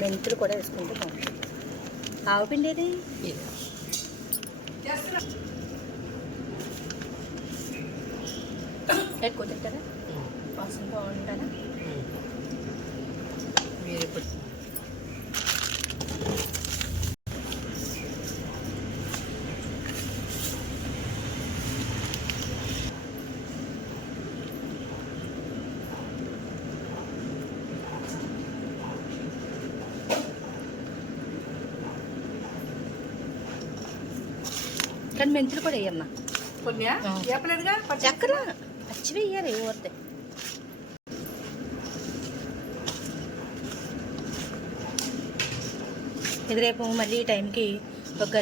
మెంతులు కూడా వేసుకుంటే బాగుంటుంది ఆవు పిండి ఏది ఇది. ఎక్కువ తింటారా ఉమ్. వాసన బాగుంటారా కానీ మెంతులు కూడా వేయమ్మా. చక్కర పచ్చి వేయాలి ఊరితే ఇది రేపు మళ్ళీ ఈ టైంకి ఒక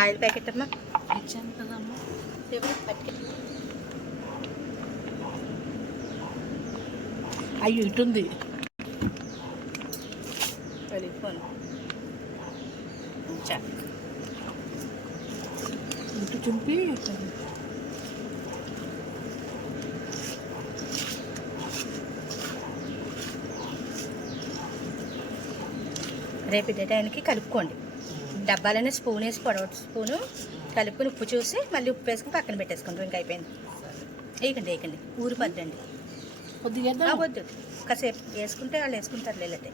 ఆయిల్ ప్యాకెట్ అమ్మా. ఇచ్చాను కదమ్మా. అయ్యో ఇటుంది వెళ్ళిపోను చా ఇటు చుంపి రేపు ఇదే టైంకి కలుపుకోండి. డబ్బాలోనే స్పూన్ వేసి పొడవ స్పూను కలుపుకొని ఉప్పు చూసి మళ్ళీ ఉప్పు వేసుకుని పక్కన పెట్టేసుకుంటాం. ఇంకా అయిపోయింది. వేయకండి వేయకండి. ఊరి పద్దండి. వద్దు. కాసేపు వేసుకుంటే వాళ్ళు వేసుకుంటారు లేదంటే.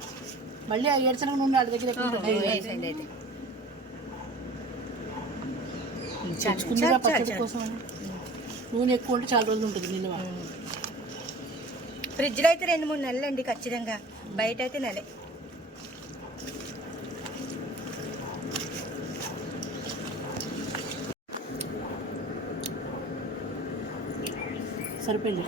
మళ్ళీ ఆ ఏడ్చనక నూనె వాళ్ళ దగ్గర చాలు, పచ్చడి. కోసం. నూనె ఎక్కువ ఉంటే చాలా రోజులు ఉంటుంది నిల్వ. ఫ్రిడ్జ్లో అయితే రెండు మూడు నెలలు అండి ఖచ్చితంగా. బయట అయితే నెలే. సరిపోయింది.